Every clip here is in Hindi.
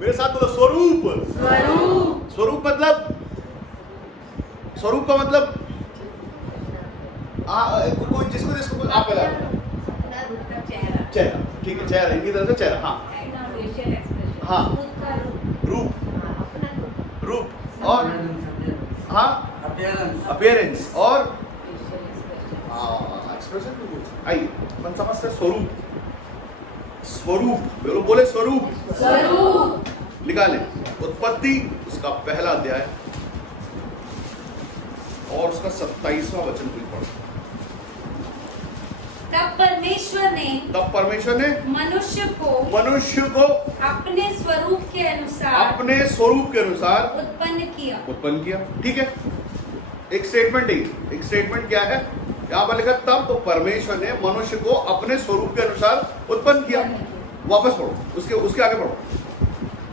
मेरे साथ बोलो स्वरूप। स्वरूप। स्वरूप मतलब, स्वरूप का मतलब कोई जिसको जिसको आप पहले चेहरा, ठीक है, चेहरा इनकी तरफ से चेहरा, हाँ हाँ, रूप, रूप और हाँ अपीयरेंस और एक्सप्रेशन भी बोल सकते। आइए अपन समझते हैं स्वरूप। स्वरूप बोले स्वरूप। स्वरूप। निकालें उत्पत्ति उसका पहला अध्याय और उसका 27वां वचन कोई पढ़ो। तब परमेश्वर ने मनुष्य को अपने स्वरूप के अनुसार उत्पन्न किया। ठीक है, एक स्टेटमेंट क्या है यहाँ पर लिखा, तब तो परमेश्वर ने मनुष्य को अपने स्वरूप के अनुसार उत्पन्न किया। वापस पढ़ो, उसके आगे पढ़ो।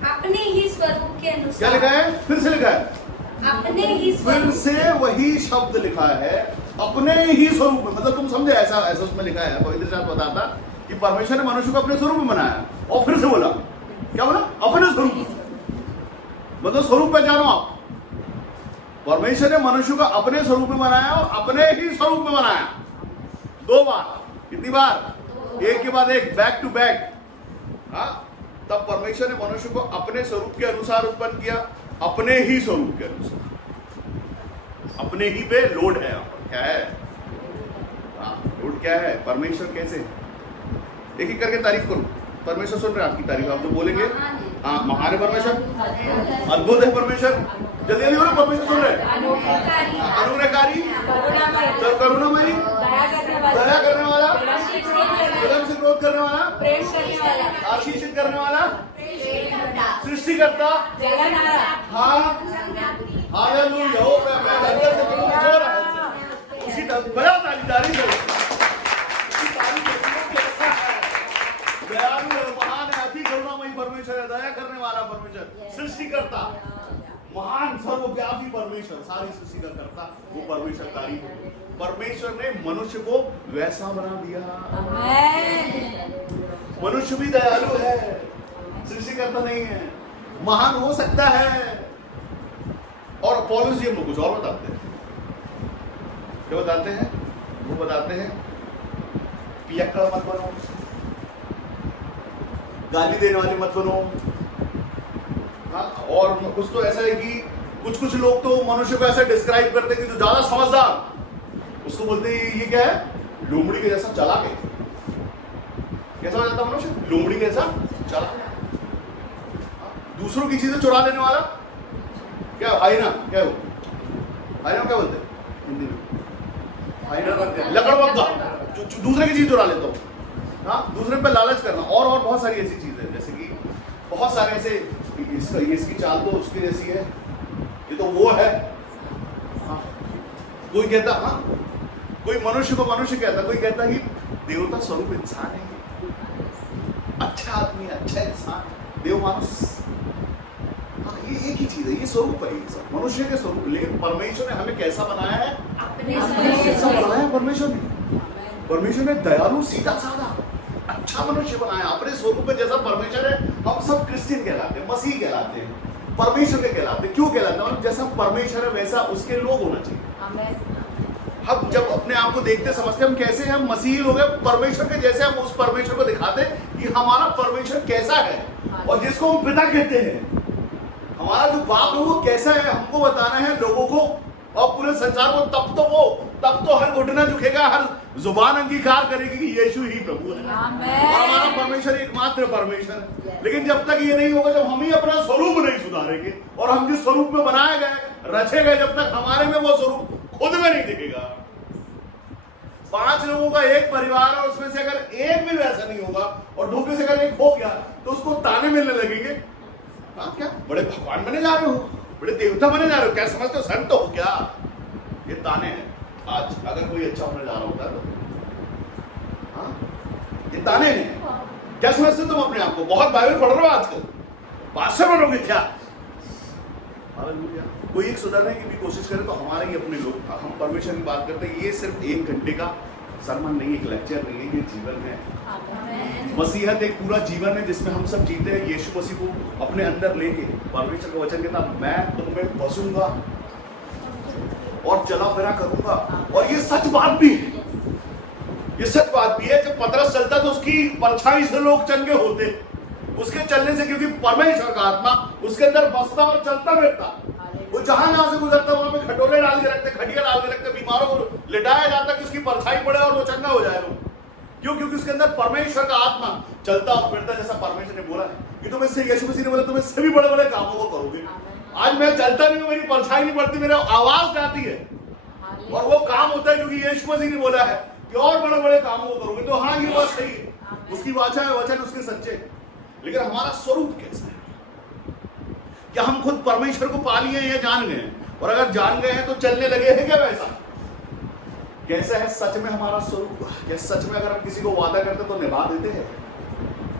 अपने ही स्वरूप के अनुसार क्या लिखा है? फिर से लिखा है, अपने ही फिर से वही शब्द लिखा है, अपने ही स्वरूप में। मतलब तुम समझे, ऐसा उसमें लिखा है, पवित्र शास्त्र बताता कि परमेश्वर ने मनुष्य को अपने स्वरूप में बनाया, और फिर से बोला, क्या बोला? अपने स्वरूप में। मतलब स्वरूप पहचानो आप। परमेश्वर ने मनुष्य को अपने स्वरूप में बनाया और अपने ही स्वरूप में बनाया। 2 बार, कितनी बार? एक के बाद एक, बैक टू बैक। हाँ, तब परमेश्वर ने मनुष्य को अपने स्वरूप के अनुसार उत्पन्न किया, अपने ही स्वरूप के अनुसार। अपने ही पे लोड है यहाँ पर, क्या है? हाँ, लोड क्या है? परमेश्वर कैसे? एक एक करके तारीफ करो। परमेश्वर सुन रहे हैं आपकी तारीफ, आप जो बोलेंगे। हाँ, महान है परमेश्वर, अद्भुत है परमेश्वर। जल्दी जल्दी बोलो, परमेश्वर सुन रहे हैं। अनुग्रहकारी, करुणामयी, दया करने वाला, कदम से क्रोध करने वाला, आशीषित करने वाला, सृष्टिकर्ता। हाँ, हालेलुया। उसी बड़ा तारीफ करो। दयालु है, महान है, अति करुणामयी परमेश्वर है, दया करने वाला परमेश्वर, सृष्टिकर्ता, महान सर्वव्यापी परमेश्वर, सारी सृष्टि का कर्ता वो परमेश्वर। तारीफ हो। परमेश्वर ने मनुष्य को वैसा बना दिया। मनुष्य भी दयालु है, सृष्टिकर्ता नहीं है, महान हो सकता है। और पौलुस जी हमको कुछ और बताते हैं। क्या बताते हैं? वो बताते हैं पियक्कड़ मत बनो, गाली देने वाले मत बनो। हाँ, और कुछ तो ऐसा है कि कुछ लोग तो मनुष्य को ऐसा डिस्क्राइब करते हैं कि जो ज्यादा समझदार, उसको बोलते हैं ये क्या है? लोमड़ी के जैसा चालाक है। कैसा हो जाता मनुष्य? लोमड़ी के जैसा चालाक। दूसरों की चीजें चुरा लेने वाला क्या? हाइना। क्या है वो? हाइना क्या बोलते हैं हिंदी में? हाइना लकड़बग्गा, जो दूसरे की चीज चुरा लेता हो। हाँ, दूसरे पे लालच करना। और बहुत सारी ऐसी चीजें, जैसे कि बहुत सारे ऐसे, इसकी चाल तो उसकी जैसी है, ये तो वो है। हाँ, कोई कहता, हाँ, कोई मनुष्य को मनुष्य कहता, कोई कहता कि देवता स्वरूप इंसान है, अच्छा आदमी, अच्छा इंसान, देव मानुष। हाँ, ये एक ही चीज है, ये स्वरूप है, ये सब मनुष्य के स्वरूप। लेकिन परमेश्वर ने हमें कैसा बनाया है? कैसा बनाया परमेश्वर ने? परमेश्वर ने दयालु, सीधा साधा, अच्छा मनुष्य बनाया अपने स्वरूप में। जैसा परमेश्वर है, हम सब क्रिश्चियन कहलाते हैं, मसीह कहलाते हैं, परमेश्वर के कहलाते हैं। क्यों कहलाते हैं? जैसा परमेश्वर है वैसा उसके लोग होना चाहिए। हम जब अपने आप को देखते समझते हम कैसे हैं, हम मसीही लोग हैं, परमेश्वर के जैसे हम उस परमेश्वर को दिखाते कि हमारा परमेश्वर कैसा है, और जिसको हम पिता कहते हैं, हमारा जो बाप है वो कैसा है, हमको बताना है लोगों को और पूरे संसार को। तब तो हर घुटना झुकेगा, हर जुबान अंगीकार करेगी कि यीशु ही प्रभु है, और हमारा परमेश्वर एकमात्र परमेश्वर है। लेकिन जब तक ये नहीं होगा, जब हम ही अपना स्वरूप नहीं सुधारेंगे और हम जिस स्वरूप में बनाए गए, रचे गए, जब तक हमारे में वो स्वरूप खुद में नहीं दिखेगा। 5 लोगों का एक परिवार है, उसमें से अगर एक भी वैसा नहीं होगा और 2 में से अगर एक हो गया तो उसको ताने मिलने लगेंगे। हाँ, क्या बड़े भगवान बने जा रहे हो, बड़े देवता बने जा रहे हो, क्या समझते हो संत हो क्या? ये ताने हैं। आज अगर कोई अच्छा होने जा रहा होता तो, हाँ, ये ताने हैं। क्या समझते तुम अपने आप को? बहुत बाइबल पढ़ रहे हो आजकल, पास्टर बनोगे क्या? हालेलुया। कोई एक सुधरने की भी कोशिश करे तो हमारे ही अपने लोग। हम परमेश्वर की बात करते हैं, ये सिर्फ 1 घंटे का सरमन नहीं, एक लेक्चर नहीं है, ये जीवन है। Amen. मसीहत एक पूरा जीवन है जिसमें हम सब जीते हैं यीशु मसीह को अपने अंदर लेके। परमेश्वर का वचन कहता मैं तुम में बसूंगा और चला फिरा करूंगा। और ये सच बात भी है, ये सच बात भी है। जब पतरस चलता तो उसकी परछाई से लोग चंगे होते, उसके चलने से, क्योंकि परमेश्वर का आत्मा उसके अंदर बसता और चलता फिरता। वो जहां से गुजरता वहां पे खटोले डाल के रखते, खटिया डाल के रखते, बीमारों को लिटाया जाता कि उसकी परछाई पड़े और वो चंगा हो जाए। क्यों? क्योंकि उसके अंदर परमेश्वर का आत्मा चलता और फिरता, जैसा परमेश्वर ने बोला है कि तुम इससे, यीशु मसीह ने बोला तुम इससे भी बड़े बड़े कामों को करोगे। आज मैं चलता नहीं हूं, मेरी परछाई नहीं पड़ती, मेरी आवाज जाती है और वो काम होता है क्योंकि यीशु मसीह ने बोला है कि और बड़े बड़े कामों को करोगे। तो हाँ, ये बात सही है, उसकी वाचा है, वचन उसके सच्चे। लेकिन हमारा स्वरूप कैसा है? क्या हम खुद परमेश्वर को पा लिए या जान गए? और अगर जान गए हैं तो चलने लगे हैं क्या वैसा? कैसा है सच में हमारा स्वरूप? क्या सच में अगर हम किसी को वादा करते तो निभा देते हैं?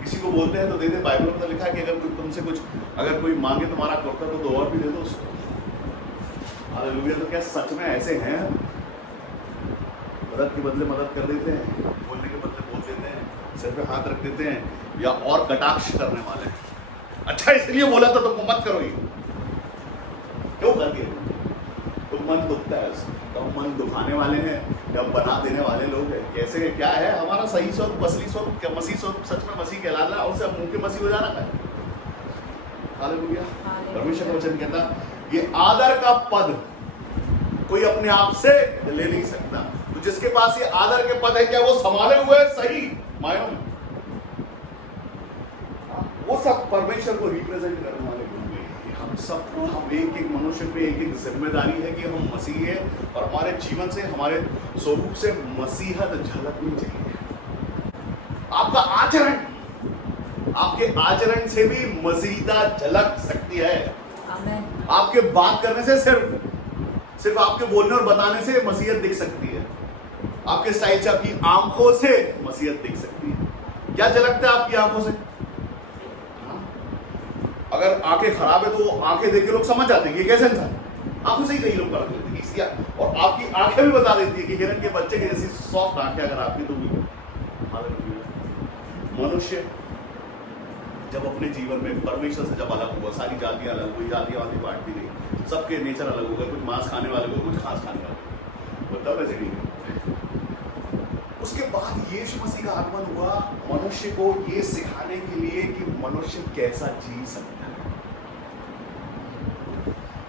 किसी को बोलते हैं तो देते? बाइबल में तो लिखा है कि अगर कोई तुमसे कुछ, अगर कोई मांगे तुम्हारा कुर्ता तो दो और भी दे दो उसको। हालेलुया। तो क्या सच में ऐसे हैं? मदद के बदले मदद कर देते हैं, बोलने के बदले बोल देते हैं, सिर पे हाथ रख देते हैं, या और कटाक्ष करने वाले हैं? अच्छा इसलिए बोला था तुम मत करो, ये क्यों कर दिया? तो मन दुखता है, तो मन दुखाने वाले हैं या बना देने वाले लोग हैं। कैसे, क्या है हमारा सही स्वरूप, असली स्वरूप? क्या मसीह स्वरूप सच में मसीह कहलाना और सिर्फ मुंह के मसीह हो जाना है? हालेलुया। परमेश्वर का वचन कहता ये आदर का पद कोई अपने आप से ले नहीं सकता। तो जिसके पास ये आदर के पद है, क्या वो संभाले हुए सही मायनों में? वो सब परमेश्वर को रिप्रेजेंट करने वाले लोग हैं। हम सबको, हम एक एक मनुष्य पे एक एक जिम्मेदारी है कि हम मसीह है और हमारे जीवन से, हमारे स्वरूप से मसीहत झलकनी चाहिए। आपका आचरण, आपके आचरण से भी मसीहता झलक सकती है। Amen. आपके बात करने से, सिर्फ आपके बोलने और बताने से मसीहत दिख सकती है। आपके स्टाइल से, आपकी आंखों से मसीहत दिख सकती है। क्या झलकता है आपकी आंखों से? अगर आंखें खराब है तो आंखें देख के लोग समझ जाते हैं कि कैसे इंसान, आंखों से ही कई लोग परख लेते हैं इसलिए। और आपकी आंखें भी बता देती है कि हिरन के बच्चे के जैसी सॉफ्ट आंखें अगर आपकी तो भी। मनुष्य जब अपने जीवन में परमेश्वर से जब अलग हुआ, सारी जातियां अलग हुई, जातियां वाली बांटती गई, सबके नेचर अलग हो गए, कुछ मांस खाने वाले को, कुछ घास खाने वाले, तब ऐसे नहीं। उसके बाद यीशु मसीह का आगमन हुआ मनुष्य को ये सिखाने के लिए कि मनुष्य कैसा जी सकता है,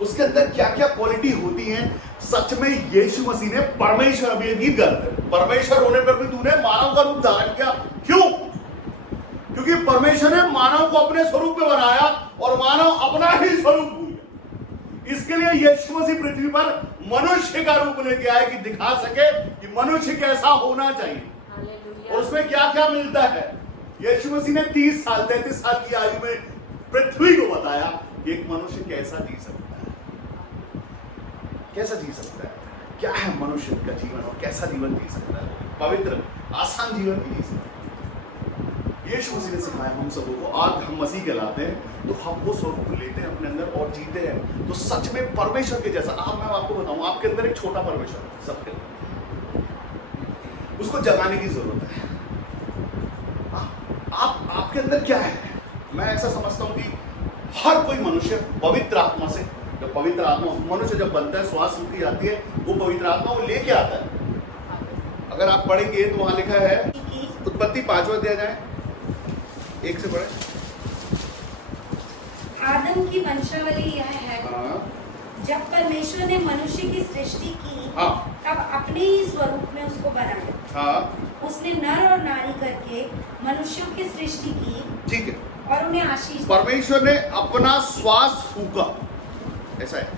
उसके अंदर क्या क्या क्वालिटी होती है। सच में यीशु मसीह ने परमेश्वर, अभी एक गीत गाते हैं, परमेश्वर होने पर भी तूने मानव का रूप धारण किया। क्यों? क्योंकि परमेश्वर ने मानव को अपने स्वरूप में बनाया और मानव अपना ही स्वरूप हुआ। इसके लिए यीशु मसीह पृथ्वी पर मनुष्य का रूप लेके आए कि दिखा सके कि मनुष्य कैसा होना चाहिए और उसमें क्या क्या मिलता है। यीशु मसीह ने 30 साल 33 साल की आयु में पृथ्वी को बताया कि एक मनुष्य कैसा जी सकता है, कैसा जी सकता है, क्या है मनुष्य का जीवन और कैसा जीवन जी सकता है, पवित्र आसान जीवन भी जी सकता है। यीशु मसीह ने सिखाया हम सबों को। आज हम मसीह कहलाते हैं तो हम वो स्वरूप लेते हैं अपने अंदर और जीते हैं तो सच में परमेश्वर के जैसा। मैं आपको बताऊं, आपके अंदर एक छोटा परमेश्वर है, सबके अंदर, उसको जगाने की जरूरत है। आपके अंदर क्या है? मैं ऐसा समझता हूं कि हर कोई मनुष्य पवित्र आत्मा से, जब पवित्र आत्मा मनुष्य जब बनता है, श्वास रुकी जाती है, वो पवित्र आत्मा वो लेके आता है। अगर आप पढ़ेंगे तो वहां लिखा है उत्पत्ति 5वां अध्याय जाए, एक से पढ़े। आदम की वंशावली यह है, जब परमेश्वर ने मनुष्य की सृष्टि की, तब अपने ही स्वरूप में उसको बनाया। उसने नर और नारी करके मनुष्यों की सृष्टि की, ठीक है, और उन्हें आशीष दी। परमेश्वर ने अपना श्वास फूका, ऐसा है,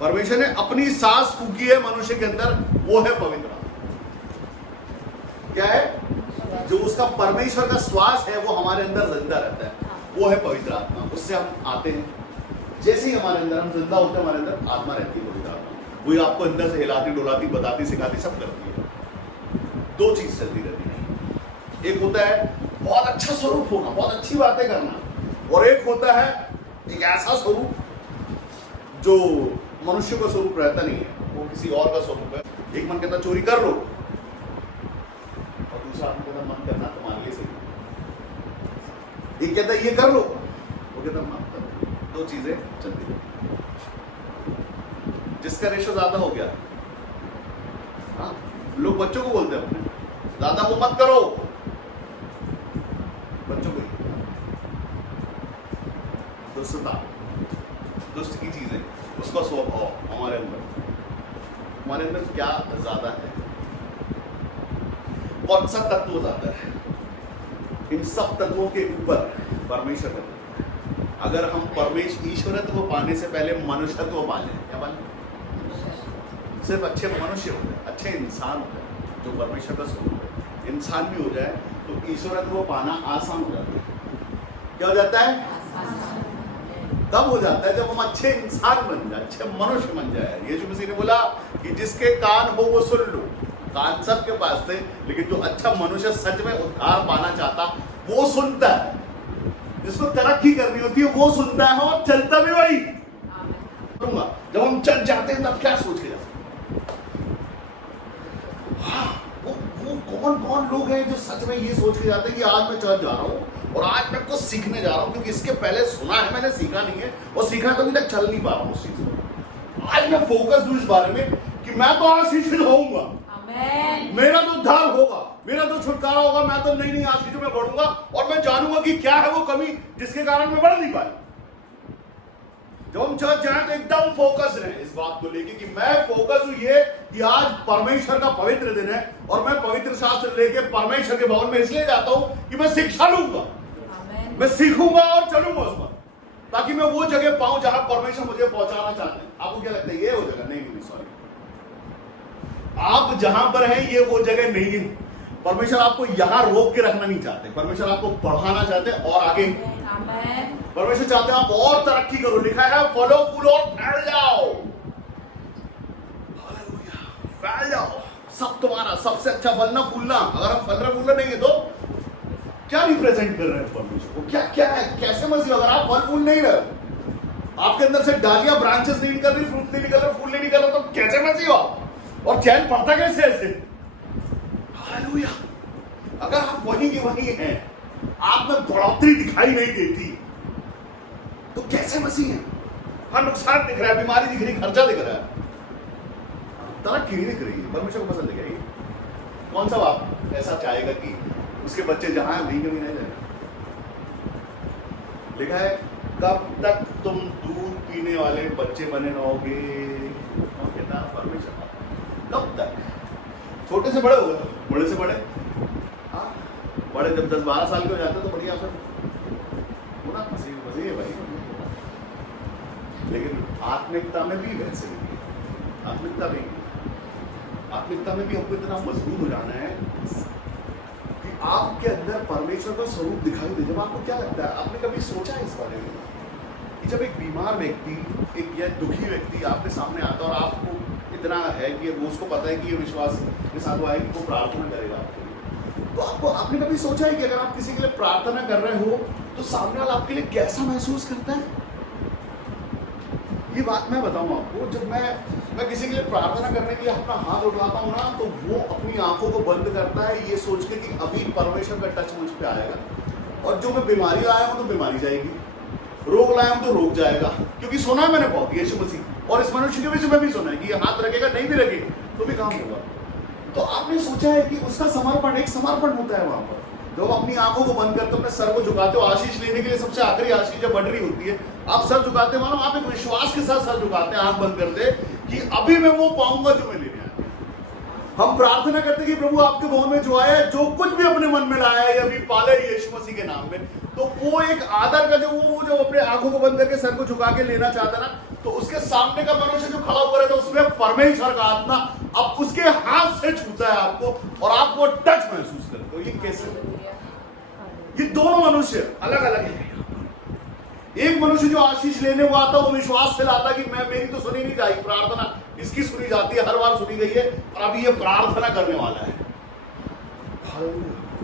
परमेश्वर ने अपनी सांस फूकी है मनुष्य के अंदर, वो है पवित्र। क्या है? जो उसका परमेश्वर का श्वास है वो हमारे अंदर जिंदा रहता है, वो है पवित्र आत्मा। उससे हम आते हैं, जैसे ही हमारे अंदर हम जिंदा होते हैं, हमारे अंदर आत्मा रहती है, पवित्र आत्मा। वही आपको अंदर से हिलाती डुलाती बताती सिखाती सब करती है। दो चीज चलती रहती है, एक होता है बहुत अच्छा स्वरूप होना, बहुत अच्छी बातें करना, और एक होता है एक ऐसा स्वरूप जो मनुष्य का स्वरूप रहता नहीं है, वो किसी और का स्वरूप है। एक मन कहता चोरी कर लो, करना तुम्हारे लिए सही। ये कहता है ये कर लो, वो कहता है मत करो। दो चीजें चलती हैं। जिसका रेशो ज्यादा हो गया, हाँ, लोग बच्चों को बोलते हैं अपने, दादा को मत करो, बच्चों को दुष्टता, दुष्ट की चीजें, उसका स्वभाव हमारे अंदर क्या ज्यादा है, कौन सा तत्व ज्यादा है? इन सब तत्वों के ऊपर परमेश्वर का। अगर हम ईश्वरत्व पाने से पहले मनुष्यत्व पा लें, क्या पाले? सिर्फ अच्छे मनुष्य हो जाए, अच्छे इंसान हो जाए, जो परमेश्वर का स्वरूप है, इंसान भी हो जाए, तो ईश्वरत्व पाना आसान हो जाता है। क्या हो जाता है? तब हो जाता है जब हम अच्छे इंसान बन जाए, अच्छे मनुष्य बन जाए। यीशु मसीह ने बोला कि जिसके कान हो वो सुन लो। कान सबके पास थे, लेकिन जो अच्छा मनुष्य सच में उद्धार पाना चाहता वो सुनता है। जिसको तरक्की करनी होती है वो सुनता है और चलता भी वही। जब हम चल जाते हैं तब क्या सोच के जाते हैं? हाँ, वो कौन लोग हैं जो सच में ये सोच के जाते हैं कि आज मैं चल जा रहा हूँ और आज मैं कुछ सीखने जा रहा हूँ, क्योंकि इसके पहले सुना है मैंने, सीखा नहीं है, और सीखा तो अभी तक चल नहीं पा रहा हूँ उस चीज में। आज मैं फोकस दूं इस बारे में कि मैं तो आशीषित होऊंगा, मेरा तो उद्धार होगा, मेरा तो छुटकारा होगा, मैं तो नई नई आशीषों में बढ़ूंगा और मैं जानूंगा कि क्या है वो कमी जिसके कारण मैं बढ़ नहीं पाया। जब हम चर्च जाए तो एकदम फोकस रहे इस बात को लेके कि मैं फोकस हूं ये कि आज परमेश्वर का पवित्र दिन है और मैं पवित्र शास्त्र लेके परमेश्वर के भवन में इसलिए जाता हूं कि मैं शिक्षा लूंगा, मैं सीखूंगा और चलूंगा उस पर, ताकि मैं वो जगह पाऊं जहां परमेश्वर मुझे पहुंचाना चाहते हैं। आपको क्या लगता है ये वो जगह? नहीं, सॉरी, आप जहां पर हैं ये वो जगह नहीं है। परमेश्वर आपको यहां रोक के रखना नहीं चाहते, परमेश्वर आपको बढ़ाना चाहते हैं और आगे। परमेश्वर चाहते हैं आप और तरक्की करो। लिखा है फलो फूलो और फैल जाओ, फैल जाओ, सब तुम्हारा। सबसे अच्छा फल ना फूलना। अगर हम फल रहे फूल नहीं है तो क्या रिप्रेजेंट कर रहे हैं परमेश्वर को? क्या है? कैसे मसीह? अगर आप फल फूल नहीं रहे, आपके अंदर से डालियां ब्रांचेस नहीं निकल रही, फ्रूट नहीं निकल रहे, फूल नहीं निकल रहा, तो कैसे मसीह हो? और चैन पड़ता कैसे ऐसे? हालेलुया। अगर आप वहीं के वहीं हैं, आप में बढ़ोतरी दिखाई नहीं देती, तो कैसे मसीह हैं? हाँ, नुकसान दिख रहा है, बीमारी दिख रही, खर्चा दिख रहा है, तरक्की नहीं दिख रही है। परमेश्वर को पसंद है? कौन सा बाप ऐसा चाहेगा कि उसके बच्चे जहां हैं वहीं कभी नहीं जाएगा? लिखा है कब तक तुम दूध पीने वाले बच्चे बने रहोगे? कौन कहता है? परमेश्वर। कब तक? छोटे से बड़े हो गए, बड़े से बड़े, हाँ, बड़े जब 10-12 साल के हो जाते तो बढ़िया, फिर पूरा मसीह है भाई। लेकिन आत्मिकता में भी वैसे नहीं, आत्मिकता में भी हमको इतना मजबूत हो जाना है कि आपके अंदर परमेश्वर का स्वरूप दिखाई दे। जब आपको क्या लगता है, आपने कभी सोचा है इस बारे में कि जब एक बीमार व्यक्ति, एक या दुखी व्यक्ति आपके सामने आता है और आपको इतना है कि वो, उसको पता है कि ये विश्वास के साथ वो आएगी, वो प्रार्थना करेगा आपके लिए, तो आपने कभी सोचा है कि अगर आप किसी के लिए प्रार्थना कर रहे हो तो सामने वाला आपके लिए कैसा महसूस करता है? ये बात मैं बताऊं आपको, जब मैं किसी के लिए प्रार्थना करने के लिए अपना हाथ उठाता हूं ना, तो वो अपनी आंखों को बंद करता है ये सोच के कि अभी परमेश्वर का टच मुझ पे आएगा, और जो मैं बीमारी लाया हूं तो बीमारी जाएगी, रोग लाया हूं तो रोग जाएगा। क्योंकि सुना है मैंने बहुत यीशु मसीह और इस मनुष्य के विषय में भी सुना है कि ये हाथ रखेगा, नहीं भी रखे तो भी काम होगा। तो आपने सोचा है कि उसका समर्पण, एक समर्पण होता है वहां पर, जब अपनी आंखों को बंद करते हो, अपने सर को झुकाते हो, आशीष लेने के लिए सबसे आखिरी आशीष जब बढ़ रही होती है, आप सर झुकाते, मानो आप एक विश्वास के साथ सर झुकाते हैं, आंख बंद करते कि अभी मैं वो पाऊंगा जो मैं लेने आया। हम प्रार्थना करते कि प्रभु आपके भवन में जो आया है, जो कुछ भी अपने मन में लाया है, अभी पाले यीशु मसीह के नाम में, तो वो एक आदर का जो अपने आंखों को बंद करके सर को झुका के लेना चाहता ना, तो उसके सामने का मनुष्य जो खड़ा हुआ रहता है, उसमें परमेश्वर का आत्मा अब उसके हाथ से छूता है आपको और आप वो टच महसूस करते हो। ये कैसे? ये दोनों मनुष्य अलग अलग है। एक मनुष्य जो आशीष लेने को आता है, वो विश्वास से लाता कि मेरी तो सुनी नहीं जाएगी प्रार्थना, इसकी सुनी जाती है, हर बार सुनी गई है, और अभी ये प्रार्थना करने वाला है।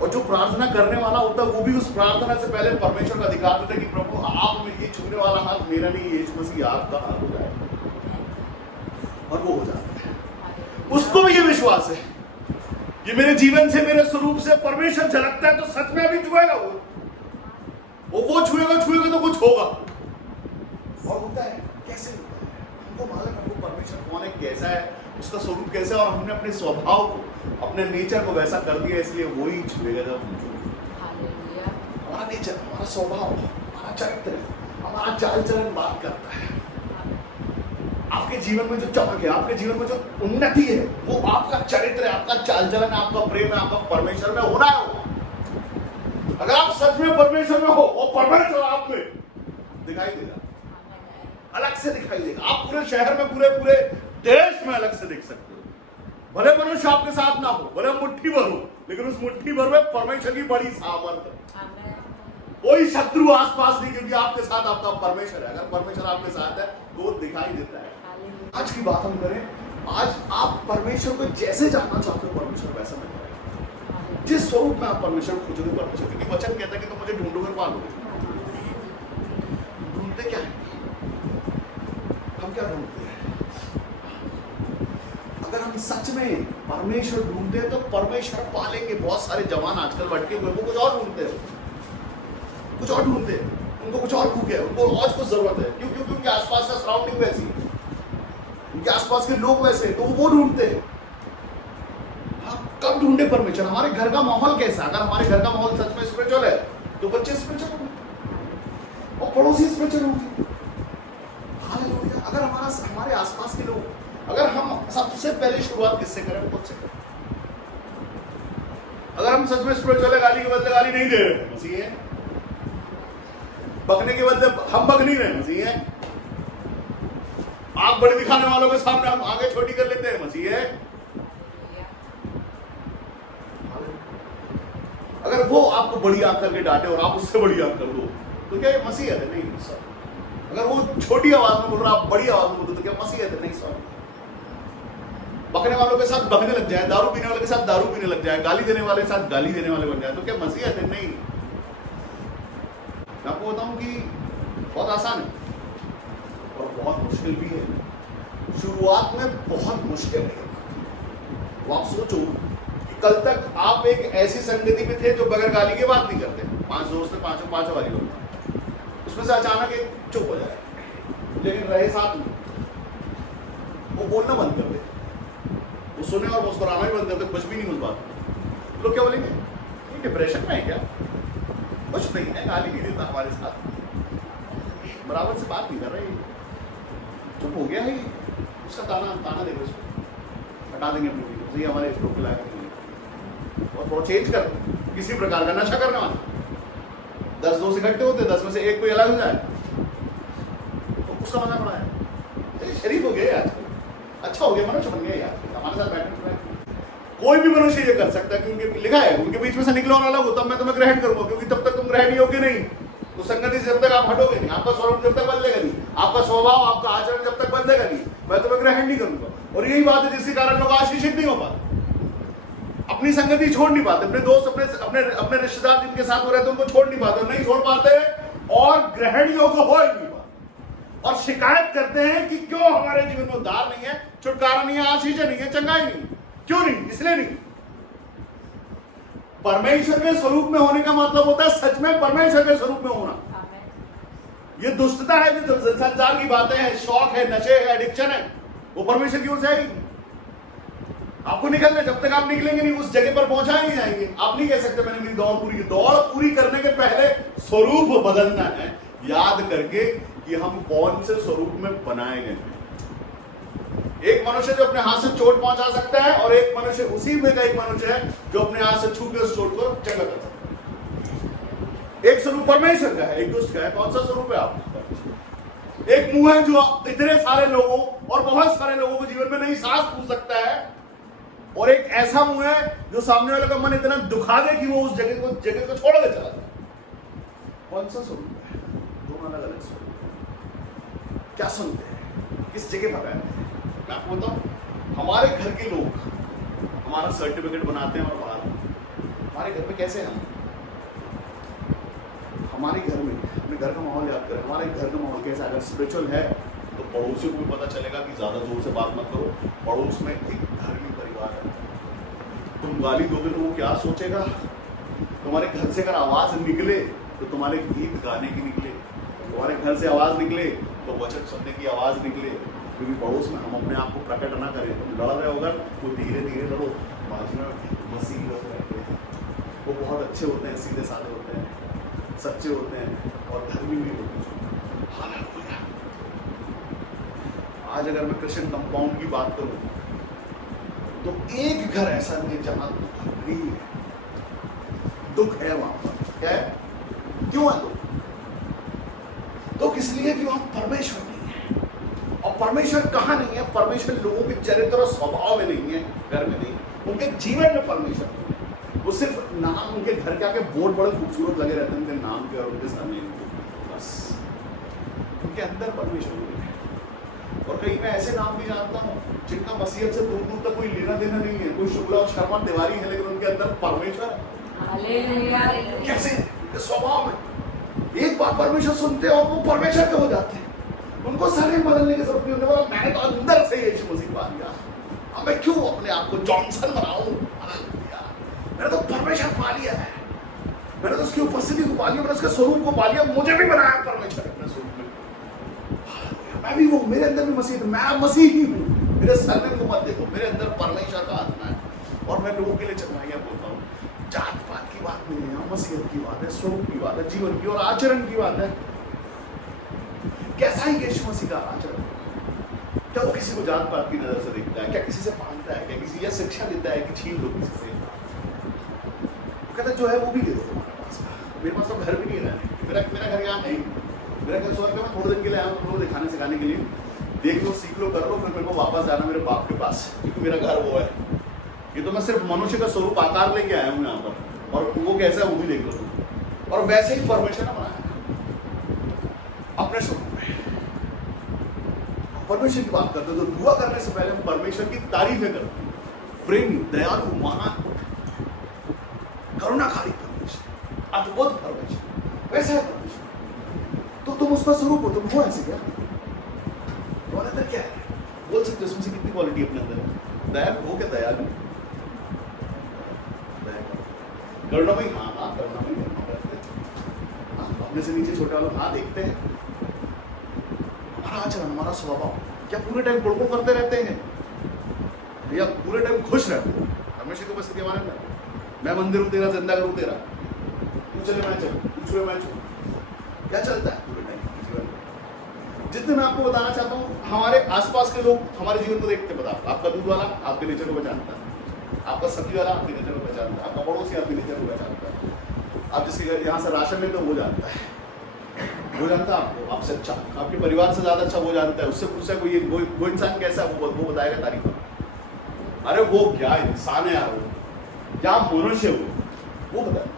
और जो प्रार्थना करने वाला होता है, वो भी उस प्रार्थना से पहले परमेश्वर का अधिकार देता है कि प्रभु आप में ये छूने वाला हाथ मेरा नहीं, यीशु मसीह आपका हाथ हो जाए, और वो हो जाता है। उसको भी ये विश्वास है, कि मेरे जीवन से, मेरे स्वरूप से परमेश्वर झलकता है, तो सच में अभी छुएगा वो छुएगा तो कुछ होगा। और होता है, कैसे होता है? हमको मालूम है हमको परमेश्वर कौन है, कैसा है, उसका स्वरूप कैसा है, और हमने अपने स्वभाव को, अपने नेचर को वैसा कर दिया, इसलिए वो ही छुएगा जब हम छुएंगे। हमारा नेचर, हमारा स्वभाव, हमारा चरित्र, हमारा चाल चलन बात करता है। आपके जीवन में जो चमक है, आपके जीवन में जो उन्नति है, वो आपका चरित्र है, आपका चाल चलन है, आपका प्रेम है, आपका परमेश्वर में होना है। अगर आप सच में परमेश्वर में हो, वो परमेश्वर आप में दिखाई देगा, अलग से दिखाई देगा। आप पूरे शहर में, पूरे देश में अलग से देख सकते हो। भले मनुष्य आपके साथ ना हो, भले मुट्ठी भर हो, लेकिन उस मुट्ठी भर में परमेश्वर की बड़ी सामर्थ है। कोई शत्रु आसपास नहीं, क्योंकि आपके साथ आपका परमेश्वर है। अगर परमेश्वर आपके साथ है तो वो दिखाई देता है। आज की बात हम करें, आज आप परमेश्वर को जैसे जानना चाहते हो, परमेश्वर वैसा नहीं करेगा। जिस स्वरूप में आप परमेश्वर खोजोगे, परमेश्वर, क्योंकि वचन कहता है कि तुम मुझे ढूंढोगे पालोगे। ढूंढते क्या है? हम क्या ढूंढते हैं? अगर हम सच में परमेश्वर ढूंढते हैं तो परमेश्वर पालेंगे। बहुत सारे जवान आजकल भटके हुए, वो कुछ और ढूंढते हैं, कुछ और ढूंढते हैं, उनको कुछ और भूख है, उनको और कुछ जरूरत है। क्यों? क्योंकि उनके आसपास का सराउंडिंग वैसी है, उनके आसपास के लोग वैसे हैं, तो वो ढूंढते हैं। हाँ, कब ढूंढे परमेश्वर? हमारे घर का माहौल कैसा? अगर हमारे घर का माहौल सच में स्पिरिचुअल है तो बच्चे स्पिरिचुअल होंगे और पड़ोसी स्पिरिचुअल होंगे। हालेलुया। अगर हमारे आसपास के लोग, अगर हम सबसे पहले शुरुआत किससे करें? खुद से करें। अगर हम सच में स्पिरिचुअल है, गाली के बदले गाली नहीं दे रहे, मसीह है। बकने के बदले हम बक नहीं रहे, मसीह है। आंख बड़ी दिखाने वालों के सामने हम आगे छोटी कर लेते हैं, मसीह है। अगर वो आपको बड़ी आंख करके डांटे और आप उससे बड़ी आंख कर दो, तो क्या ये मसीह है? नहीं सर। अगर वो छोटी आवाज में बोल रहा, आप बड़ी आवाज में बोल दो, तो क्या मसीह है? नहीं सर। बकने वालों के साथ बकने लग जाए, दारू पीने वाले के साथ दारू पीने लग जाए, गाली देने वाले के साथ गाली देने वाले बन जाए, तो क्या मसीह है? नहीं। मैं आपको बताऊं कि बहुत आसान है और बहुत मुश्किल भी है। शुरुआत में बहुत मुश्किल है। तो आप सोचो कि कल तक आप एक ऐसी संगति में थे जो बगैर गाली के बात नहीं करते। 5 दोस्त थे, पांचों वाली लोग, उसमें से अचानक एक चुप हो जाए, लेकिन रहे साथ में, वो बोलना बंद कर दे, वो सुने और मुस्कुराना भी बंद कर दे, कुछ भी नहीं उस बात। लोग क्या बोलेंगे? ये डिप्रेशन में है क्या? कुछ नहीं है, गाली नहीं देता हमारे साथ, बराबर से बात नहीं कर रहे, चुप हो गया है, उसका ताना देखो, इसको हटा देंगे अपनी वीडियो से, हमारे स्टोर पे लाकर और थोड़ा चेंज कर, किसी प्रकार का नशा करने वाला। 10 दोस्त इकट्ठे होते, 10 में से एक कोई अलग हो जाए तो उसका मजा बड़ा है। शरीफ हो गया यार, अच्छा हो गया, मनुष्य बन गया यार, हमारे साथ बैठे। कोई भी मनुष्य ये कर सकता है, क्योंकि लिखा है उनके बीच में से निकलो और अलग हो, तब मैं तुम्हें ग्रहण करूंगा, क्योंकि तब तक तुम ग्रहण योग्य नहीं। तो संगति से जब तक आप हटोगे नहीं, आपका स्वरूप जब तक बदलेगा नहीं, आपका स्वभाव, आपका आचरण जब तक बदलेगा नहीं, मैं तुम्हें ग्रहण नहीं करूंगा। और यही बात है जिसके कारण लोग आशीषित नहीं हो पाते, अपनी संगति छोड़ नहीं पाते, अपने दोस्त, अपने रिश्तेदार जिनके साथ हो रहे थे उनको छोड़ नहीं पाते, नहीं छोड़ पाते और ग्रहण योग्य हो ही नहीं पाते, और शिकायत करते हैं कि क्यों हमारे जीवन में उद्धार नहीं है, छुटकारा नहीं है, आशीष नहीं है, चंगाई नहीं। क्यों नहीं? इसलिए नहीं। परमेश्वर के स्वरूप में होने का मतलब होता है सच में परमेश्वर के स्वरूप में होना। ये दुष्टता है, जो संसार की बातें हैं, शौक है, नशे है, एडिक्शन है, वो परमेश्वर की ओर से आएगी। आपको निकलने, जब तक आप निकलेंगे नहीं, उस जगह पर पहुंचा नहीं जाएंगे। आप नहीं कह सकते मैंने मेरी दौड़ पूरी की। दौड़ पूरी करने के पहले स्वरूप बदलना है, याद करके कि हम कौन से स्वरूप में बनाए गए हैं। एक मनुष्य जो अपने हाथ से चोट पहुंचा सकता है, और एक मनुष्य, उसी में का एक मनुष्य है जो अपने हाथ से छू के उस चोट को चंगा कर सकता है। एक स्वरूप परमेश्वर का है, एक दुष्ट का है। कौन सा स्वरूप है आपका? एक मुंह है जो इतने सारे लोगों और बहुत सारे लोगों के जीवन में नहीं सांस फूंक सकता है, और एक ऐसा मुंह है जो सामने वाले का मन इतना दुखा दे कि वो उस जगह को छोड़ के चला जाए। कौन सा स्वरूप है? दोनों अलग अलग स्वरूप। क्या सुनते हैं, किस जगह पर रहते हैं? मैं आपको बताऊं, हमारे घर के लोग हमारा सर्टिफिकेट बनाते हैं और बाहर हमारे घर में कैसे हैं? हमारे घर में, अपने घर का माहौल याद करें, हमारे घर का माहौल कैसा? अगर स्पिरिचुअल है तो पड़ोसियों को भी पता चलेगा कि ज्यादा जोर से बात मत करो। पड़ोस में एक धर्मी परिवार है, तुम गाली दोगे तो वो क्या सोचेगा? तुम्हारे घर से अगर आवाज निकले तो तुम्हारे गीत गाने की निकले, तुम्हारे घर से आवाज निकले तो वचन सुनने की आवाज निकले। क्योंकि पड़ोस में हम अपने आप को प्रकट ना करें, तुम लड़ रहे होगा तो धीरे धीरे लड़ो। बाजू में मसीह लोग रहते हैं, वो बहुत अच्छे होते हैं, सीधे साधे होते हैं, सच्चे होते हैं और धर्मी भी होते हैं। हालेलुया। आज अगर मैं क्रिश्चियन कंपाउंड की बात करूं तो एक घर ऐसा नहीं है जहां दुख नहीं है। दुख है वहां पर। क्या है? क्यों है दुख? दुख इसलिए कि वहां परमेश्वर नहीं है। और परमेश्वर कहां नहीं है? परमेश्वर लोगों के चरित्र और स्वभाव में नहीं है, घर में नहीं, उनके जीवन में परमेश्वर नहीं है। वो सिर्फ नाम, उनके घर के आगे बोर्ड बड़े खूबसूरत लगे रहते हैं उनके नाम के और उनके सामने, बस उनके अंदर परमेश्वर नहीं है। और कई मैं ऐसे नाम भी जानता हूं जिनका मसीहत से दूर दूर तक कोई लेना देना नहीं है, कोई शुक्ला और शर्मा तिवारी है, लेकिन उनके अंदर परमेश्वर है। कैसे? स्वभाव में एक बार परमेश्वर सुनते हैं और वो परमेश्वर के हो जाते हैं, उनको सारे बदलने की जरूरत नहीं होती। बोला मैंने तो अंदर से यीशु मसीह पा लिया, अब मैं क्यों अपने आप को जॉनसन बनाऊं? मैंने तो परमेश्वर पा लिया है, मैंने तो उसकी उपस्थिति को पा लिया, मैंने उसके स्वरूप को पा लिया, मुझे भी बनाया परमेश्वर अपने स्वरूप में। मैं भी हूँ, मेरे अंदर भी मसीह, मैं मसीह ही हूँ। मेरे सरनेम को मत देखो, मेरे अंदर परमेश्वर का आत्मा है। और मैं लोगों के लिए चंगाइयाँ बोलता हूँ। जात पात की बात नहीं है, यहाँ मसीहत की बात है, स्वरूप की बात है, जीवन की और आचरण की बात है। कैसा ही यीशु मसीह का आचरण? क्या वो किसी को जात पात की नजर से देखता है? क्या किसी से मांगता है? क्या किसी या शिक्षा देता है कि छीन लो किसी से? कहता जो है वो भी दे दो तुम्हारे पास। मेरे पास तो घर भी नहीं रहने, मेरा घर यहाँ नहीं, मेरा घर स्वर्ग में। मैं थोड़े दिन के लिए आया हूँ, लोगों दिखाने सिखाने के लिए। देख लो, सीख लो, कर लो, फिर मेरे को वापस जाना मेरे बाप के पास, क्योंकि मेरा घर वो है। ये तो मैं सिर्फ मनुष्य का स्वरूप आकार लेके आया हूँ यहाँ पर, और वो कैसा है वो भी देख लो तुम। और वैसे ही परमेश्वर ने बनाया अपने स्वरूप में। परमेश्वर की बात करते हैं तो दुआ करने से पहले हम परमेश्वर की तारीफें करते हैं। प्रेमी, दयालु, महान, करुणाकारी परमेश्वर, अद्भुत परमेश्वर, वैसा है परमेश्वर। तो तुम उसका स्वरूप हो, तुम हो ऐसे क्या? तुम्हारे अंदर क्या है? बोल सकते हो उसमें से कितनी क्वालिटी अपने अंदर है? दयालु हो क्या? दयालु, करुणामयी, हाँ करुणामयी, अपने से नीचे छोटे वालों हाँ देखते हैं। हमारा आचरण, हमारा स्वभाव क्या पूरे टाइम गुड़गुड़ करते रहते हैं या पूरे टाइम खुश रहते हैं? परमेश्वर की उपस्थिति हमारे अंदर। मैं मंदिर हूँ तेरा, जिंदा करूँ तेरा, तू चले मैं चलूँ, तू छुए मैं छूँ, क्या चलता है पूरे टाइम जीवन में? जितने मैं आपको बताना चाहता हूँ, हमारे आसपास के लोग हमारे जीवन को देखते बता। आपका दूध वाला आपके नेचर को पहचानता है, आपका सब्जी वाला आपके नेचर को पहचानता है, आपका पड़ोसी आपके नेचर को पहचानता है, आप जिसके घर यहाँ से राशन लेते हो वो जानता है, वो जानता है आपको, आपसे अच्छा, आपके परिवार से ज्यादा अच्छा वो जानता है। उससे पूछा कोई वो इंसान कैसा है, वो बताएगा तारीफ। अरे वो क्या इंसान है यार, वो क्या मनुष्य वो बताए।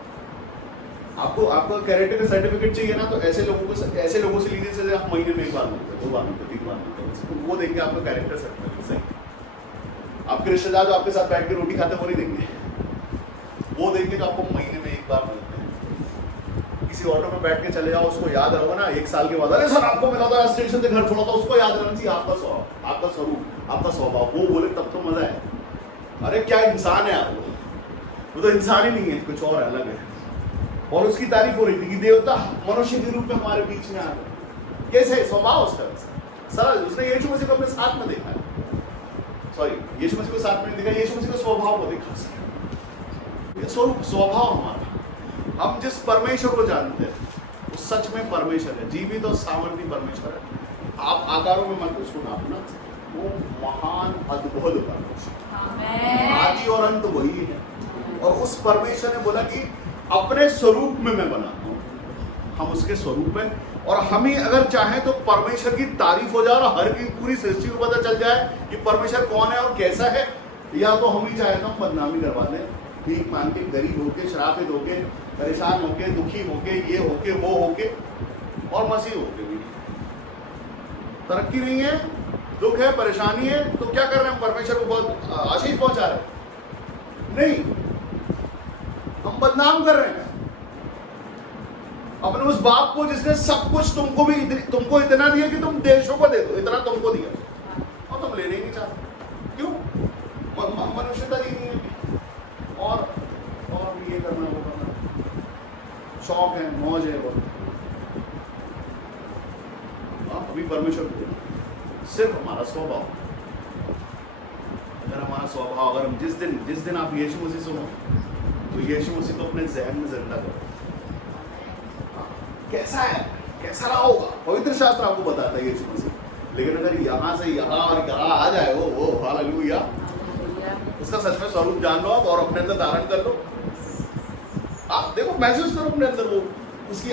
आपको आपका कैरेक्टर का सर्टिफिकेट चाहिए ना, तो ऐसे लोगों से लीजिए जैसे आप महीने में एक बार मिलते, 2 बार मिलते, 3 बार मिलते, तो वो देंगे आपका कैरेक्टर सर्टिफिकेट सही। आपके रिश्तेदार जो आपके साथ बैठ के रोटी खाते वो नहीं देंगे, वो देंगे जो आपको महीने में एक बार मिलते हैं। किसी ऑटो में बैठ के चले जाओ, उसको याद रहोगे ना 1 साल के बाद, अरे सर आपको मिला था स्टेशन से घर छोड़ा था, उसको याद रहना चाहिए आपका स्वभाव, आपका स्वरूप, आपका स्वभाव। वो बोले तब तो मजा है। अरे क्या इंसान है आप, वो तो इंसान ही नहीं है, कुछ और अलग है। और उसकी तारीफ हो रही थी कि देवता मनुष्य के रूप में हमारे बीच में आ गए। कैसे स्वभाव उसका सरल, उसने यीशु मसीह को अपने साथ में देखा है, सॉरी यीशु मसीह को साथ में देखा, यीशु मसीह को स्वभाव को देखा उसने। ये स्वभाव हमारा, हम जिस परमेश्वर को जानते हैं वो सच में परमेश्वर है, जीवित और सामर्थ्य परमेश्वर है। आप आकारों में मत उसको नापना, वो महान अद्भुत परमेश्वर, आदि और अंत वही है। और उस परमेश्वर ने बोला कि अपने स्वरूप में मैं बनाता हूँ, हम उसके स्वरूप में। और हम ही अगर चाहें तो परमेश्वर की तारीफ हो जाए और हर की पूरी सृष्टि को पता चल जाए कि परमेश्वर कौन है और कैसा है। या तो हम ही चाहे तो हम बदनामी करवा दें, भीख मांग के, गरीब होके, श्रापित होके, परेशान होके, दुखी होके, ये होके, वो होके, और मसीह होके भी तरक्की नहीं है, दुख है, परेशानी है, तो क्या कर रहे हैं? परमेश्वर को बहुत आशीष पहुंचा रहे हैं? नहीं, हम बदनाम कर रहे हैं अपने उस बाप को जिसने सब कुछ तुमको इतना दिया कि तुम देशों को दे दो, इतना तुमको दिया और तुम लेने ही नहीं चाहते। क्यों? मनुष्यता ही नहीं है। शौक है, मौज है वो। अभी परमेश्वर को सिर्फ हमारा स्वभाव, अगर हमारा स्वभाव, अगर हम जिस दिन आप यीशु मसीह सुनो तो यीशु मसीह को अपने जहन में जिंदा करो। कैसा है, कैसा रहा होगा, पवित्र शास्त्र आपको बताता है यीशु मसीह। लेकिन अगर यहाँ से यहाँ और यहाँ आ जाए वो हालेलुया, उसका सच में स्वरूप जान लो आप और अपने अंदर धारण कर लो। आप देखो, महसूस करो अपने अंदर वो उसके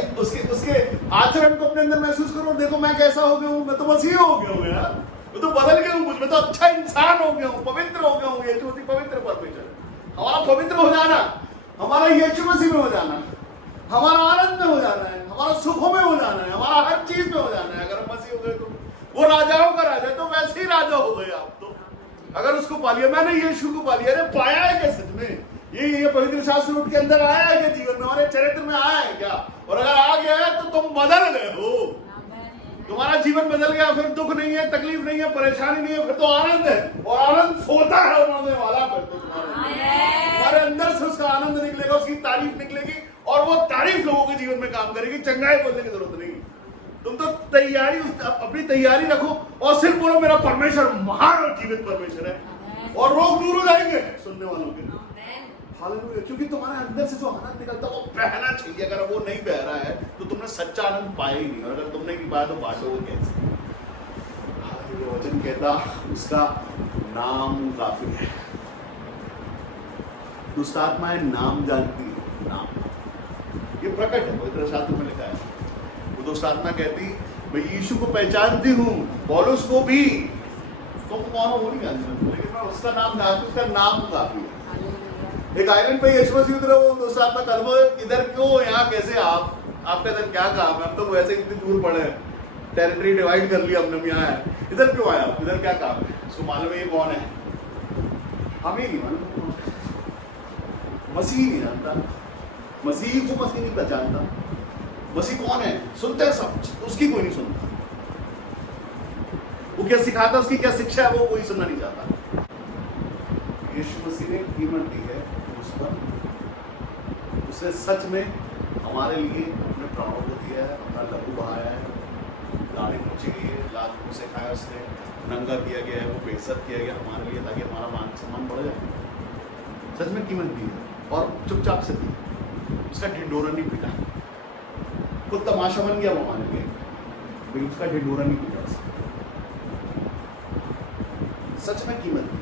आचरण को अपने अंदर महसूस करो। देखो मैं कैसा हो गया हूँ, मैं तो मसीह हो गया हूँ यार, मैं तो बदल गया हूँ, मुझ में तो अच्छा इंसान हो गया हूँ, पवित्र हो गया हूँ। यीशु मसीह पवित्र परमेश्वर, हमारा पवित्र हो जाना, हमारा यीशु मसीह में हो जाना, हमारा आनंद में हो जाना है, हमारा सुखों में हो जाना है, हमारा हर चीज में हो जाना है। अगर हम मसीह हो गए तो वो राजाओं का राजा, तो वैसे ही राजा हो गए आप तो, अगर उसको पा लिया। मैंने यीशु को पा लिया, अरे पाया है क्या सच में? ये पवित्र शास्त्र उठ के अंदर आया है क्या जीवन में, हमारे चरित्र में आया है क्या? और अगर आ गया है तो तुम बदल गए हो, तुम्हारा जीवन बदल गया। फिर दुख नहीं है, तकलीफ नहीं है, परेशानी नहीं है, फिर तो आनंद है। और आनंद सोता है उन्होंने वाला, फिर तो तुम्हारे अंदर से उसका आनंद निकलेगा, उसकी तारीफ निकलेगी और वो तारीफ लोगों के जीवन में काम करेगी। चंगाई बोलने की जरूरत नहीं, तुम तो अपनी तैयारी रखो और सिर्फ बोलो मेरा परमेश्वर महान और जीवित परमेश्वर है, और रोग दूर हो जाएंगे सुनने वालों के। हालेलुया, क्योंकि तुम्हारे अंदर से जो आनंद निकलता है वो बहना चाहिए। अगर वो नहीं बह रहा है तो तुमने सच्चा आनंद पाया ही नहीं, और अगर तुमने नहीं पाया तो बांटोगे कैसे? हालेलुया, वचन कहता उसका नाम काफी है। दुष्ट आत्माएं नाम जानती है, नाम, ये प्रकट है पवित्र शास्त्र में लिखा है। वो दुष्ट आत्मा कहती मैं यीशु को पहचानती हूँ, पौलुस को भी, तुम कौन हो वो नहीं जानती, लेकिन मैं उसका नाम जानती हूँ, उसका नाम काफी है। एक आइलैंड पे यीशु मसीह उतरे, वो दोस्त आत्मा कलमो, इधर क्यों, यहाँ कैसे, आपका इधर क्या काम है? हम तो वैसे इतनी दूर पड़े हैं, टेरिटरी डिवाइड कर लिया हमने, यहाँ है, इधर क्यों आया, इधर क्या काम है? उसको मालूम है ये कौन है? हमें नहीं मालूम, मसीह नहीं जानता, मसीह को मसीह नहीं पहचानता। मसीह कौन है सुनते हैं सब, उसकी कोई नहीं सुनता। वो क्या सिखाता, उसकी क्या शिक्षा है, वो कोई सुनना नहीं चाहता। यीशु मसीह ने कीमत दी है उस पर, उसने सच में हमारे लिए अपने प्राणों को दिया है, अपना लहू बहाया है, दाढ़ी खींची गई है, लात मुंह से खाया उसने, नंगा किया गया है, वो बेइज्जत किया गया हमारे लिए, ताकि हमारा मान सम्मान बढ़ जाए। सच में कीमत दी है और चुपचाप से दी, उसका ढिंढोरा नहीं पीटा, खुद तमाशा बन गया वो हमारे लिए, लेकिन उसका ढिंढोरा नहीं पीटा। सच में कीमत दी।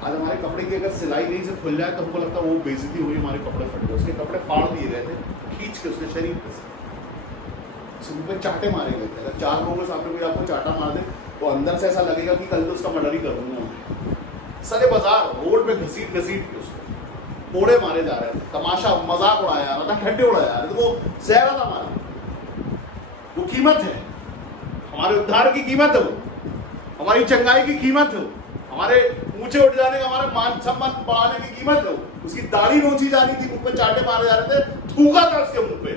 आज हमारे कपड़े की अगर सिलाई नहीं से खुल जाए तो हमको लगता है वो बेइज्जती हुई, हमारे कपड़े फट गए। उसके कपड़े फाड़ दिए गए थे खींच के उसके शरीर पे से, मुंह पे चाटे मारे गए थे। अगर 4 लोगों के सामने कोई आपको चाटा मार दे तो अंदर से ऐसा लगेगा कि कल तो उसका मर्डर ही कर दूंगा। सरे बाजार रोड पे घसीट के उसको कोड़े मारे जा रहे थे, तमाशा मजाक उड़ाया जा रहा था, ठंडे उड़ाया जा रहे थे, वो सहरा था हमारा। वो कीमत है, हमारे उद्धार की कीमत है, वो हमारी चंगाई की कीमत है, हमारे ऊंचे उठ जाने का, हमारे मान सम्मान बढ़ाने की कीमत है। उसकी दाढ़ी नोची जा रही थी, मुंह पे चाटे मारे जा रहे थे, थूका था उसके मुंह पे।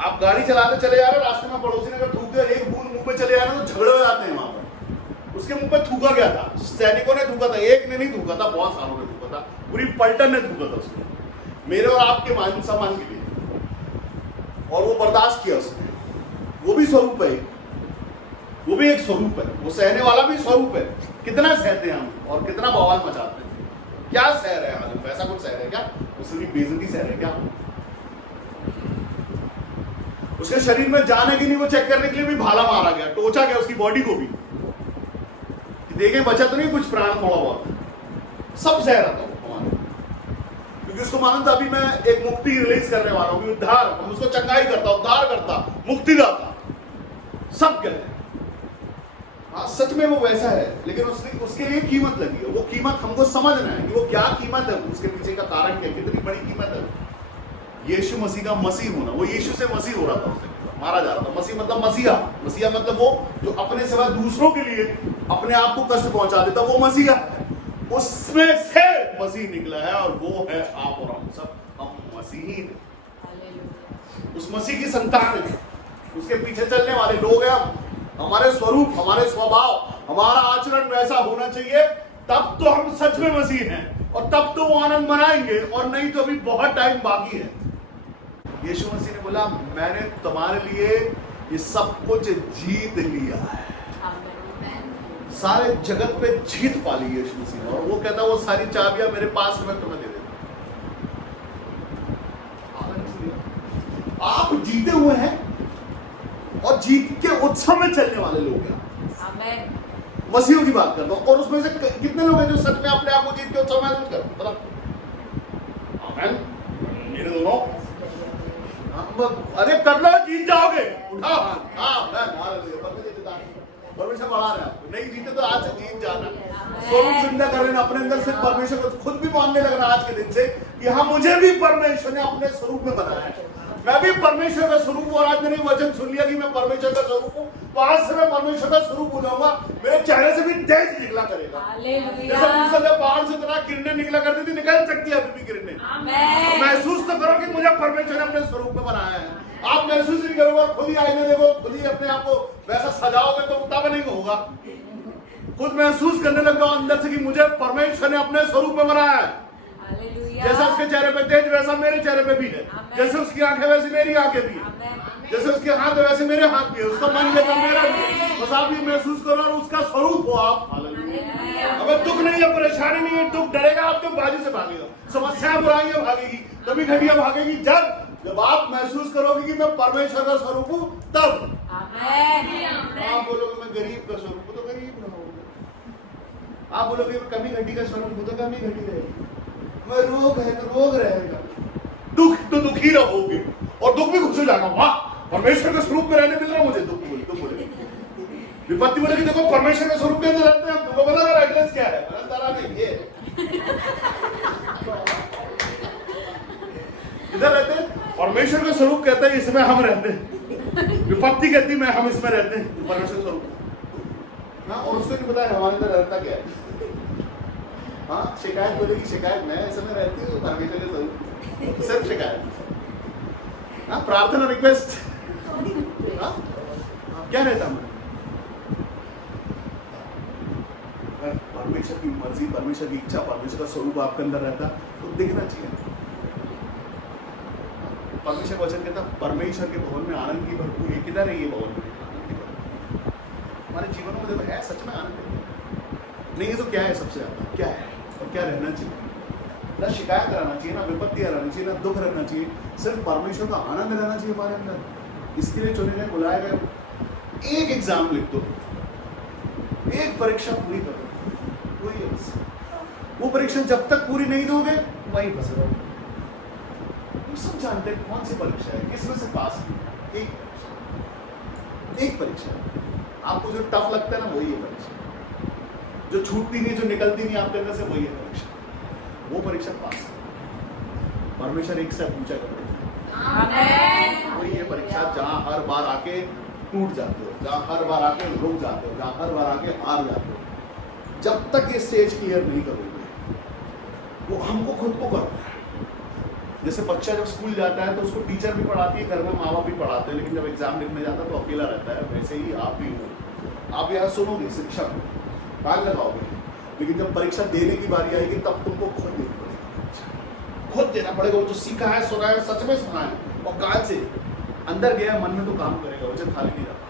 आप गाड़ी चलाते चले जा रहे, रास्ते में पड़ोसी ने अगर थूक दिया, एक बूंद मुंह पे चले जा रहे तो झगड़े हो जाते हैं वहां पर। उसके मुंह पे थूका गया था, सैनिकों ने थूका था, एक ने नहीं थूका था, बहुत सालों ने थूका था, पूरी पलटन ने थूका था उसको, मेरे और आपके मान सम्मान के लिए, और वो बर्दाश्त किया उसने। वो भी स्वरूप है, वो भी एक स्वरूप है, वो सहने वाला भी स्वरूप है। कितना सहते हैं हम और कितना बवाल मचाते हैं, क्या सह रहे हैं? वैसा कुछ सह रहे हैं क्या? उसकी बेइज्जती सह रहे हैं क्या? उसके शरीर में जाने की नहीं, वो चेक करने के लिए भी भाला मारा गया, टोचा गया उसकी बॉडी को भी, देखे बचा तो नहीं कुछ प्राण, थोड़ा बहुत सब सह रहा था हमारे, क्योंकि उसको मालूम था अभी मैं एक मुक्ति रिलीज करने वाला हूं, उद्धार, हम उसको चंगाई करता, उद्धार करता, मुक्ति दाता, सब कहते हैं। हाँ सच में वो वैसा है, लेकिन उसके लिए कीमत लगी है। वो कीमत हमको समझना है कि वो क्या कीमत है, उसके पीछे का कारण क्या, कितनी बड़ी कीमत है। यीशु मसीह का मसीह होना, वो यीशु से मसीह हो रहा था, उसने मारा जा रहा था। मसीह मतलब मसीहा, मसीहा मतलब वो जो अपने सिवा दूसरों के लिए अपने आप को कष्ट पहुंचा देता, वो मसीहा है। उसमें से मसीह निकला है और वो है आप और हम सब, हम मसीही हैं, उस मसीह की संतान है, उसके पीछे चलने वाले लोग हैं। हमारे स्वरूप, हमारे स्वभाव, हमारा आचरण वैसा होना चाहिए, तब तो हम सच में मसीह हैं। और तब तो वो आनंद मनाएंगे, और नहीं तो अभी बहुत टाइम बाकी है। यीशु मसीह ने बोला मैंने तुम्हारे लिए ये सब कुछ जीत लिया है। सारे जगत पे जीत पा ली यीशु मसीह ने, और वो कहता वो सारी चाबियां मेरे पास मैं तुम्हें दे देता। आप जीते हुए हैं और जीत के उत्सव में चलने वाले लोग हैं। मसीहों की बात करता हूं, और उसमें से कितने लोग हैं जो सच में अपने आप को जीत के उत्सव महसूस करते हैं? आमीन। मेरे दोनों अरे कर लो, जीत जाओगे, उठाओ। परमेश्वर बढ़ा रहे हैं। नहीं जीते तो आज से जीत जाना, स्वरूप जिंदा कर लेना अपने अंदर से। परमेश्वर को खुद भी मानने लगना आज के दिन से कि हाँ मुझे भी परमेश्वर ने अपने स्वरूप में बनाया है, मैं भी परमेश्वर का स्वरूप हूँ। और आज मैंने वचन सुन लिया कि मैं परमेश्वर का स्वरूप हूँ, तो आज से मैं परमेश्वर का स्वरूप हो जाऊंगा। मेरे चेहरे से भी तेज निकला करेगा। जैसे मूसा जब पहाड़ से तरह किरणें निकला करती थी, निकल सकती है अभी भी किरणें। तो महसूस तो करो कि मुझे परमेश्वर ने अपने स्वरूप में बनाया है। आप महसूस नहीं करोगे, खुद ही आईने देखो, खुद ही अपने आप को वैसा सजाओगे तो तब नहीं होगा। खुद महसूस करने लग जाओ अंदर से कि मुझे परमेश्वर ने अपने स्वरूप में बनाया है। जैसा उसके चेहरे पे तेज, वैसा मेरे चेहरे पे भी है। जैसे उसकी आंखें वैसी मेरी आंखें भी है। जैसे उसके हाथ है वैसे मेरे हाथ भी है। उसका मन जैसा मेरा भी है। बस आप भी महसूस करो और उसका स्वरूप हो आप। अगर दुख नहीं है, परेशानी नहीं है, दुख डरेगा आपके बाजू से भागेगा, समस्या बुराइयां भागेगी, कभी घटिया भागेगी। जब आप महसूस करोगे कि मैं परमेश्वर का स्वरूप हूँ, तब आप बोलोगे मैं गरीब का स्वरूप हूँ, तो गरीब रहोगे। आप बोलोगे मैं कमी घटी का स्वरूप हूँ, तो कमी घटी रहेगी। मैं रोग है तो रोग रहेगा, दुख तो दुखी रहोगे, और दुख भी खुश हो जाएगा। वाह, परमेश्वर के स्वरूप में रहने मिल रहा मुझे। दुख बोले विपत्ति बोले कि देखो परमेश्वर के स्वरूप के अंदर रहते हैं। तुमको पता मेरा एड्रेस क्या है? ये इधर रहते हैं। परमेश्वर का स्वरूप कहता है इसमें हम रहते हैं। विपत्ति कहती है हम इसमें रहते हैं, परमेश्वर स्वरूप। हाँ, और उसको नहीं पता है हमारे अंदर रहता क्या है। हाँ, शिकायत बोलेगी, शिकायत मैं इसमें रहती हूँ, परमेश्वर के स्वरूप सिर्फ शिकायत। हाँ, प्रार्थना रिक्वेस्ट। हाँ, क्या रहता है परमेश्वर की मर्जी, परमेश्वर की इच्छा, परमेश्वर का स्वरूप आपके अंदर रहता तो दिखना चाहिए। परमेश्वर का वचन कहता परमेश्वर के भवन में आनंद की भरपूर। किधर है ये भवन में आनंद की भरपूर? हमारे जीवन में देखो है सच में आनंद नहीं है तो क्या है? सबसे ज्यादा क्या है और क्या रहना चाहिए? ना शिकायत रहना चाहिए, ना विपत्तियां रहना चाहिए, ना दुख रहना चाहिए, सिर्फ परमेश्वर का आनंद रहना चाहिए हमारे अंदर। इसके लिए चुने गए, बुलाए गए। एक एग्जाम लिख दो, एक परीक्षा पूरी कर दो, वही है बस। वो परीक्षा जब तक पूरी नहीं दोगे वही फंसे रहोगे। हम सब जानते हैं कौन सी परीक्षा है, किसमें से पास है। एक परीक्षा आपको जो टफ लगता है ना, वही है परीक्षा। जो छूटती नहीं, जो निकलती नहीं आपके अंदर से, वही है परीक्षा। वो परीक्षा पास है। परमेश्वर एक से पूछा करते हैं, वही है परीक्षा जहां हर बार आके टूट जाते हो, जहां हर बार आके रुक जाते हो, जहां हर बार आके हार जाते हो। जब तक ये स्टेज क्लियर नहीं करोगे, वो हमको खुद को करना है। जैसे बच्चा जब स्कूल जाता है तो उसको टीचर भी पढ़ाती है, घर में माँ बाप भी पढ़ाते हैं, लेकिन जब एग्जाम लिखने जाता है तो अकेला रहता है। वैसे ही आप भी हो। आप यहाँ सुनोगे शिक्षक, कान लगाओगे, लेकिन जब परीक्षा देने की बारी आएगी तब तुमको खुद देना पड़ेगा। खुद देना पड़ेगा। वो जो सीखा है, सुना है, सच में सुना है और कान से अंदर गया, मन में तो काम करेगा। वचन खाली नहीं जाता।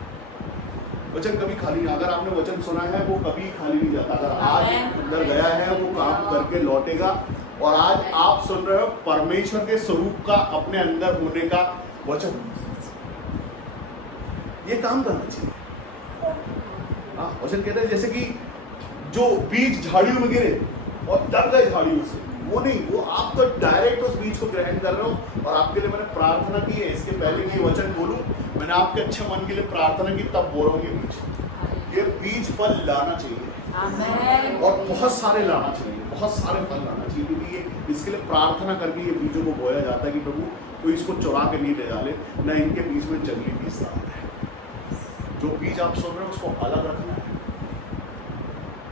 वचन कभी खाली नहीं। अगर आपने वचन सुना है वो कभी खाली नहीं जाता। अगर आज अंदर गया है वो काम करके लौटेगा। और आज आप सुन रहे हो परमेश्वर के स्वरूप का अपने अंदर होने का वचन, ये काम करना चाहिए। वचन कहते हैं जैसे कि जो बीज झाड़ियों में गिरे और दब गए झाड़ियों से, वो नहीं, वो आप तो डायरेक्ट उस बीज को ग्रहण कर रहे हो। और आपके लिए मैंने प्रार्थना की है, इसके पहले कि वचन बोलूं, मैंने आपके अच्छे मन के लिए प्रार्थना की, तब बोल रहा हूं ये बीज फल लाना चाहिए। और बहुत सारे लाना चाहिए, बहुत सारे फल लाना चाहिए, क्योंकि ये इसके लिए प्रार्थना करके ये बीजों को बोया जाता है कि प्रभु कोई इसको चुरा के नहीं ले डाले, न इनके बीच में जंगली बीज डाल है। जो बीज आप सुन रहे हो उसको अलग रखना है,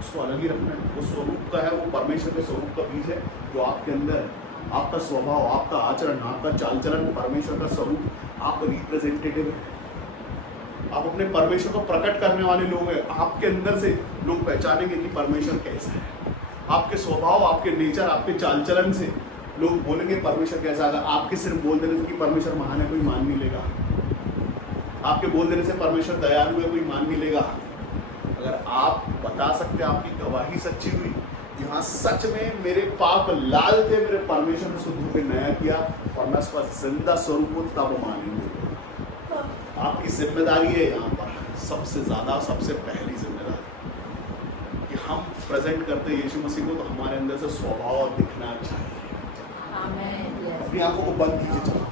उसको अलग ही रखना है। वो स्वरूप का है, वो परमेश्वर के स्वरूप का बीज है जो आपके अंदर है। आपका स्वभाव, आपका आचरण, आपका चाल चलन परमेश्वर का स्वरूप, आप रिप्रेजेंटेटिव है। आप अपने परमेश्वर को प्रकट करने वाले लोग हैं। आपके अंदर से लोग पहचानेंगे कि परमेश्वर कैसा है। आपके स्वभाव, आपके नेचर, आपके चाल चलन से लोग बोलेंगे परमेश्वर कैसा। अगर आपके सिर्फ बोल देने से कि परमेश्वर महान है, कोई मान नहीं लेगा। आपके बोल देने से परमेश्वर दयालु है, कोई मान नहीं लेगा। अगर आप बता सकते हैं आपकी गवाही सच्ची हुई, यहाँ सच में मेरे पाप लाल थे, मेरे परमेश्वर ने उसको धो के नया किया और मैं उसका जिंदा स्वरूप हूँ, तब मानेंगे। आपकी जिम्मेदारी है यहाँ पर सबसे ज्यादा, सबसे पहली जिम्मेदारी कि हम प्रेजेंट करते यीशु मसीह को, तो हमारे अंदर से स्वभाव दिखना चाहिए। अपनी आंखों को बंद कीजिए।